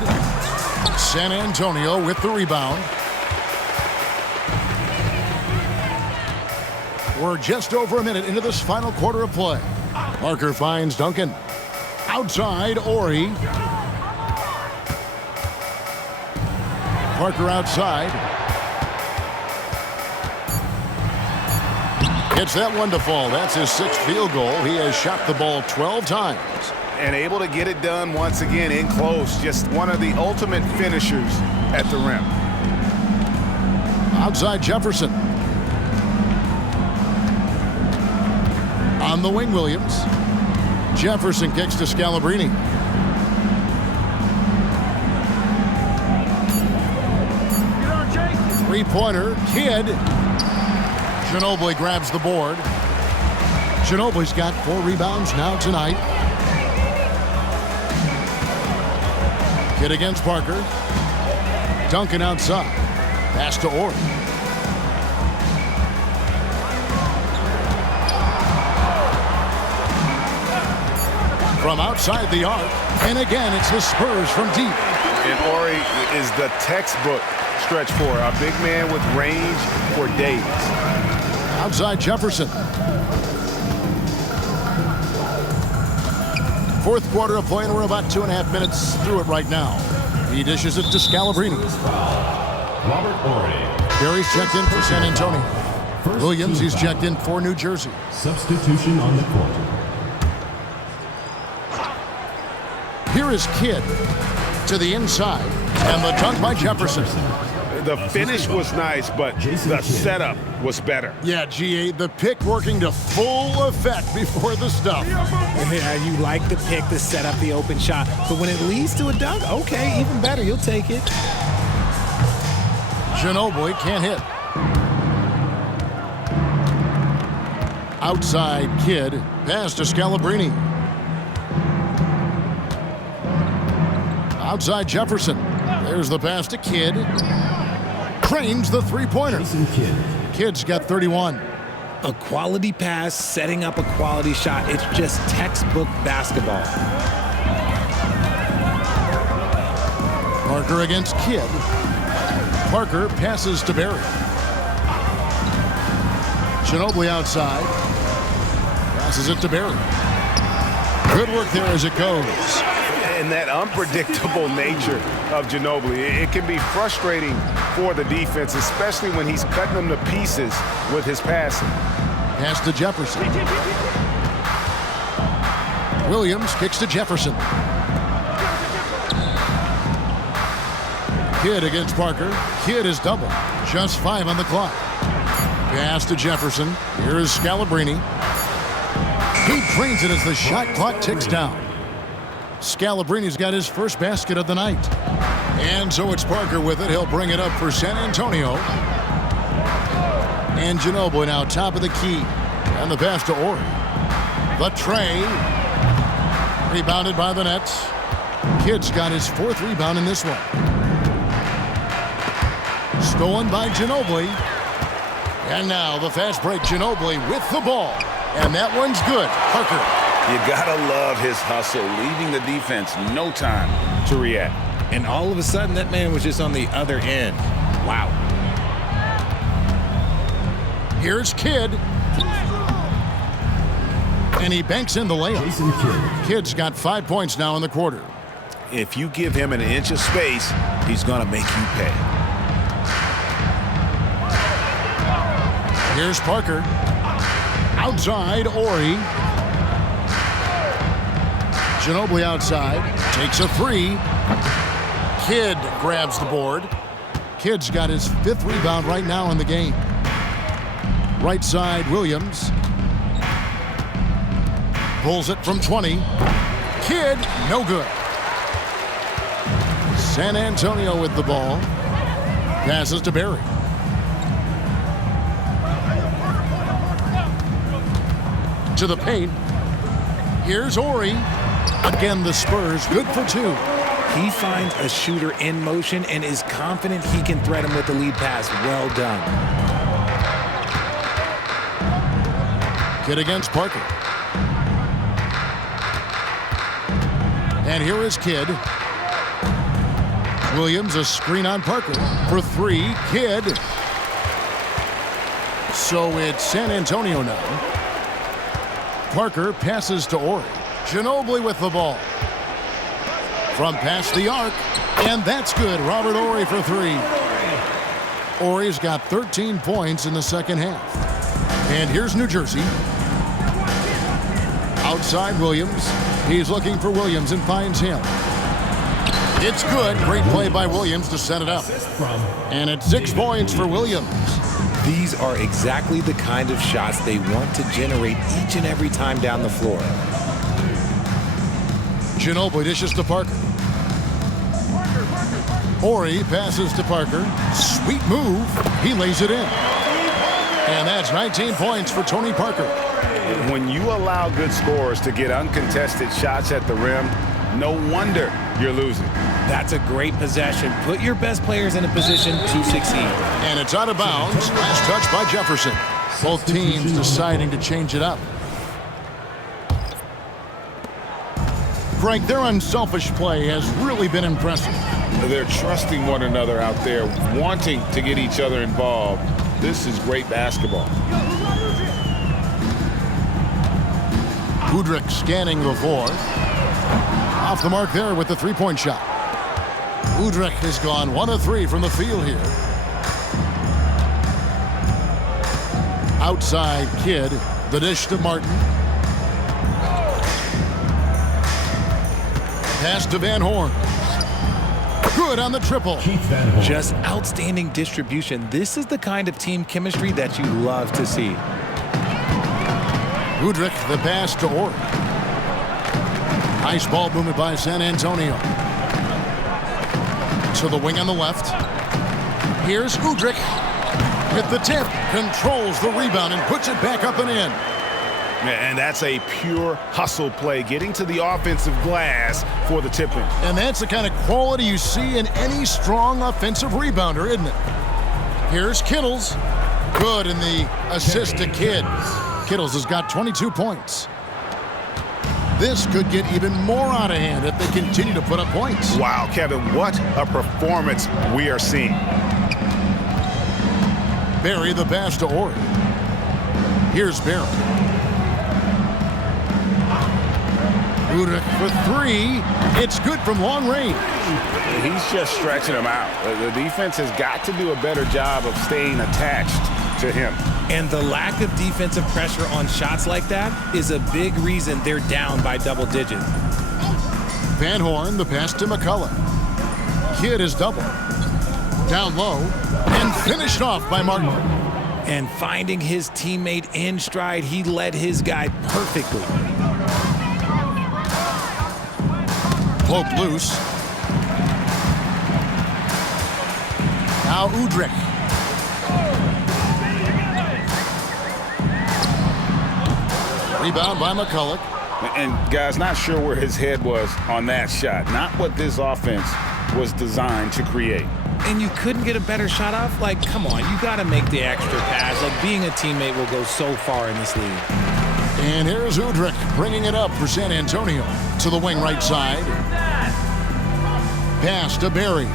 San Antonio with the rebound. We're just over a minute into this final quarter of play. Parker finds Duncan. Outside, Ori. Parker outside. Gets that one to fall. That's his 6th field goal. He has shot the ball 12 times. And able to get it done once again in close. Just one of the ultimate finishers at the rim. Outside Jefferson. On the wing, Williams. Jefferson kicks to Scalabrine. Three-pointer, Kidd. Ginobili grabs the board. Ginobili's got 4 rebounds now tonight. Kidd against Parker. Duncan outside. Pass to Ori. From outside the arc. And again, it's the Spurs from deep. And Ori is the textbook stretch four. A big man with range for days. Outside Jefferson. Fourth quarter of play, and we're about 2.5 minutes through it right now. He dishes it to Scalabrine. Robert Ori. Barry's checked in for San Antonio. Williams, he's checked in for New Jersey. Substitution on the court. Here is Kidd to the inside, and the dunk by Jefferson. The finish was nice, but the setup was better. Yeah, GA, the pick working to full effect before the stuff. Yeah, you like the pick to set up the open shot, but when it leads to a dunk, okay, even better, you'll take it. Ginobili can't hit. Outside Kidd, pass to Scalabrine. Outside Jefferson. There's the pass to Kidd. Cranes the three-pointer. Kidd's got 31. A quality pass, setting up a quality shot. It's just textbook basketball. Parker against Kidd. Parker passes to Barry. Ginobili outside. Passes it to Barry. Good work there as it goes. And that unpredictable nature of Ginobili, it can be frustrating for the defense, especially when he's cutting them to pieces with his passing. Pass to Jefferson. Williams kicks to Jefferson. Kidd against Parker. Kidd is double. Just 5 on the clock. Pass to Jefferson. Here is Scalabrine. He drains it as the shot clock ticks down. Scalabrine's got his first basket of the night. And so it's Parker with it. He'll bring it up for San Antonio. And Ginobili now top of the key. And the pass to Ori. The tray. Rebounded by the Nets. Kidd's got his 4th rebound in this one. Stolen by Ginobili. And now the fast break. Ginobili with the ball. And that one's good. Parker. You gotta love his hustle, leaving the defense no time to react. And all of a sudden, that man was just on the other end. Wow. Here's Kidd. And he banks in the layup. Kidd's got 5 points now in the quarter. If you give him an inch of space, he's going to make you pay. Here's Parker. Outside, Ori. Ginobili outside. Takes a three. Kidd grabs the board. Kidd's got his 5th rebound right now in the game. Right side, Williams. Pulls it from 20. Kidd, no good. San Antonio with the ball. Passes to Barry. To the paint. Here's Ori. Again, the Spurs good for 2. He finds a shooter in motion and is confident he can thread him with the lead pass. Well done. Kidd against Parker. And here is Kidd. Williams, a screen on Parker for 3. Kidd. So it's San Antonio now. Parker passes to Ori. Ginobili with the ball. From past the arc. And that's good. Robert Ori for 3. Ori's got 13 points in the second half. And here's New Jersey. Outside Williams. He's looking for Williams and finds him. It's good. Great play by Williams to set it up. And it's 6 points for Williams. These are exactly the kind of shots they want to generate each and every time down the floor. Ginobili dishes to Parker. Ori passes to Parker. Sweet move. He lays it in. And that's 19 points for Tony Parker. When you allow good scorers to get uncontested shots at the rim, no wonder you're losing. That's a great possession. Put your best players in a position to succeed. And it's out of bounds. Last touch by Jefferson. Both teams deciding to change it up. Greg, their unselfish play has really been impressive. They're trusting one another out there, wanting to get each other involved. This is great basketball. Udrich scanning the floor. Off the mark there with the three-point shot. Udrich has gone 1 of 3 from the field here. Outside Kidd. The dish to Martin. Pass to Van Horn. Good on the triple. Just outstanding distribution. This is the kind of team chemistry that you love to see. Udrich, the pass to Ori. Nice ball movement by San Antonio. To the wing on the left. Here's Udrich with the tip. Controls the rebound and puts it back up and in. And that's a pure hustle play, getting to the offensive glass for the tip-in. And that's the kind of quality you see in any strong offensive rebounder, isn't it? Here's Kittles. Good in the assist to Kidd. Kittles has got 22 points. This could get even more out of hand if they continue to put up points. Wow, Kevin, what a performance we are seeing. Barry the pass to Ori. Here's Barry. Udrich for 3. It's good from long range. He's just stretching him out. The defense has got to do a better job of staying attached to him. And the lack of defensive pressure on shots like that is a big reason they're down by double digits. Van Horn, the pass to McCullough. Kidd is double. Down low and finished off by Martin. And finding his teammate in stride, he led his guy perfectly. Poked loose. Now Udrich. Rebound by McCullough. And guys, not sure where his head was on that shot. Not what this offense was designed to create. And you couldn't get a better shot off? Like, come on, you got to make the extra pass. Like, being a teammate will go so far in this league. And here's Udrich bringing it up for San Antonio to the wing right side. Pass to Berry.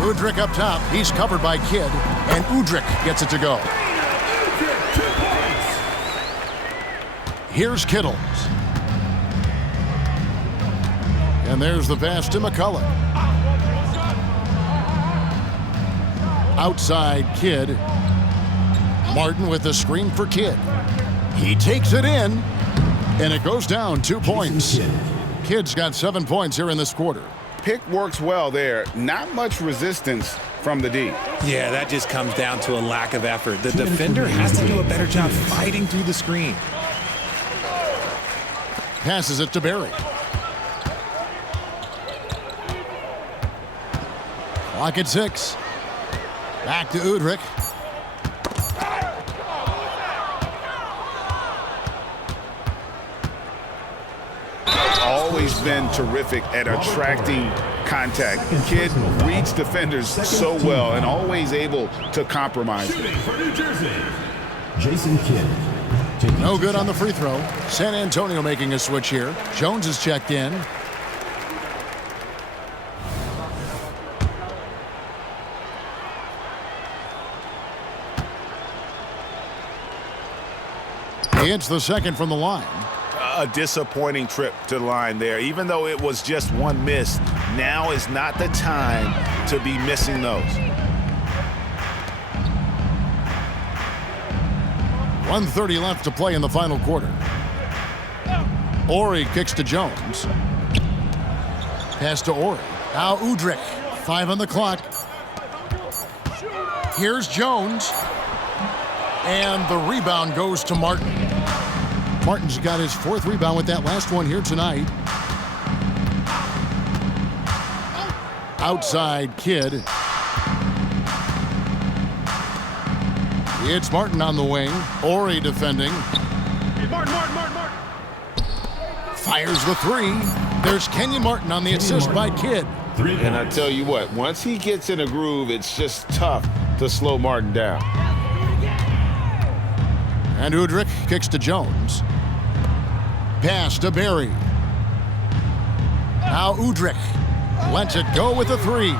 Udrih up top. He's covered by Kidd, and Udrih gets it to go. Here's Kittles. And there's the pass to McCullough. Outside Kidd. Martin with the screen for Kidd. He takes it in, and it goes down 2 points. Kidd's got 7 points here in this quarter. Pick works well there. Not much resistance from the D. Yeah, that just comes down to a lack of effort. The defender has to do a better job fighting through the screen. Passes it to Berry. Clock at 6. Back to Udrih. Always been terrific at attracting contact. Kidd reads defenders so well and always able to compromise. Shooting for New Jersey, Jason Kidd. No good on the free throw. San Antonio making a switch here. Jones is checked in. He hits the second from the line. A disappointing trip to the line there. Even though it was just one miss, now is not the time to be missing those. 1:30 left to play in the final quarter. Ori kicks to Jones. Pass to Ori. Now Udrih. 5 on the clock. Here's Jones. And the rebound goes to Martin. Martin's got his 4th rebound with that last one here tonight. Outside Kidd. It's Martin on the wing. Ori defending. Martin. Fires the 3. There's Kenyon Martin on the assist by Kidd. And I tell you what, once he gets in a groove, it's just tough to slow Martin down. And Udrih kicks to Jones. Pass to Berry. Now Udrih lets it go with a 3.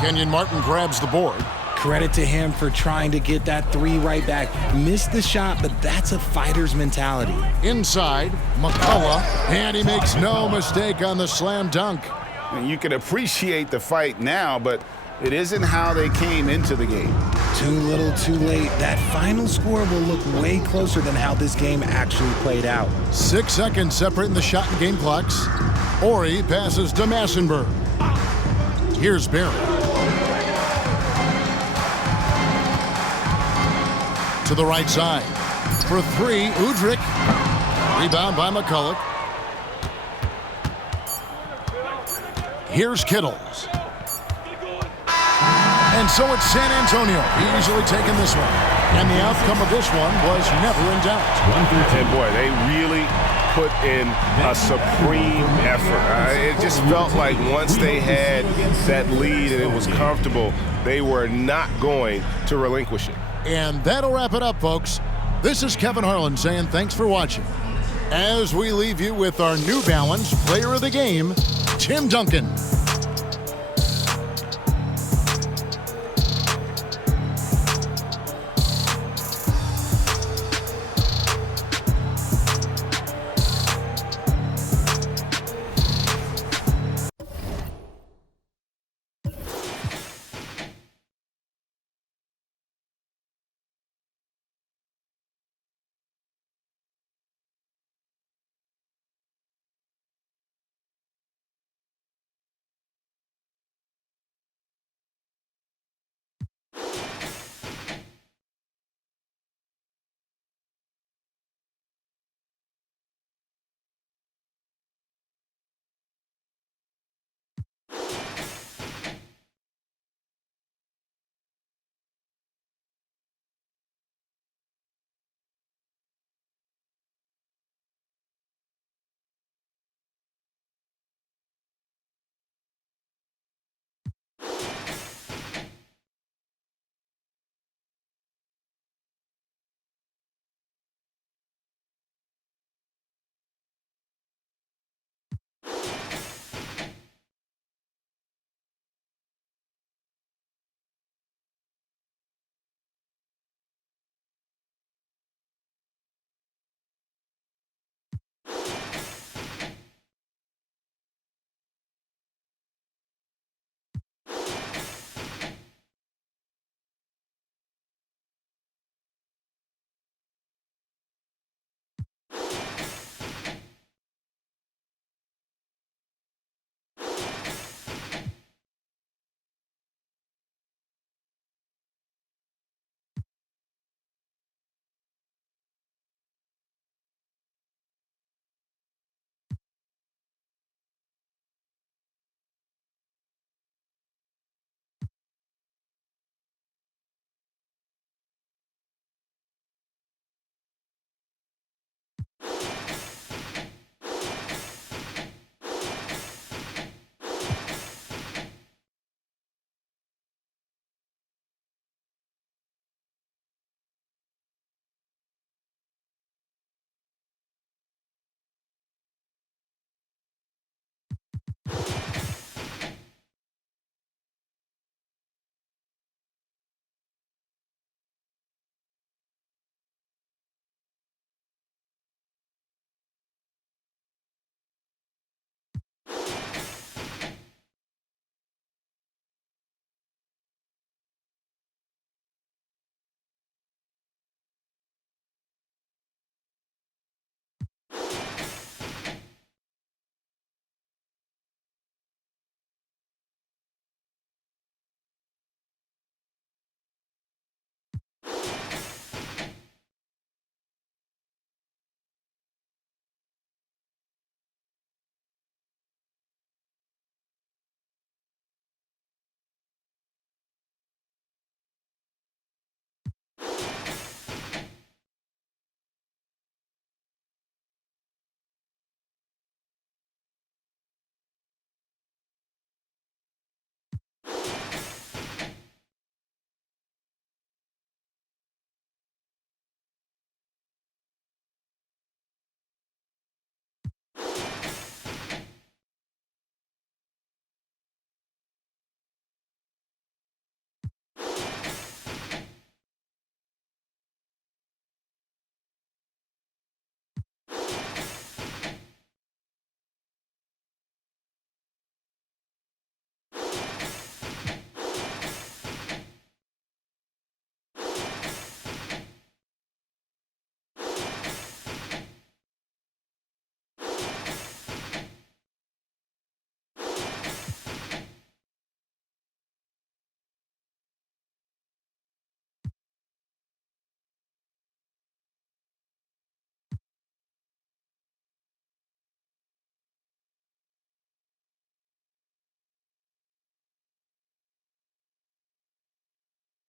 Kenyon Martin grabs the board. Credit to him for trying to get that 3 right back. Missed the shot, but that's a fighter's mentality. Inside, McCullough, and he makes no mistake on the slam dunk. And you can appreciate the fight now, but it isn't how they came into the game. Too little, too late. That final score will look way closer than how this game actually played out. 6 seconds separating the shot and game clocks. Ori passes to Massenberg. Here's Berry. To the right side. For 3, Udrih. Rebound by McCullough. Here's Kittles. And so it's San Antonio easily taking this one. And the outcome of this one was never in doubt. And boy, they really put in a supreme effort. It just felt like once they had that lead and it was comfortable, they were not going to relinquish it. And that'll wrap it up, folks. This is Kevin Harlan saying thanks for watching. As we leave you with our New Balance Player of the Game, Tim Duncan.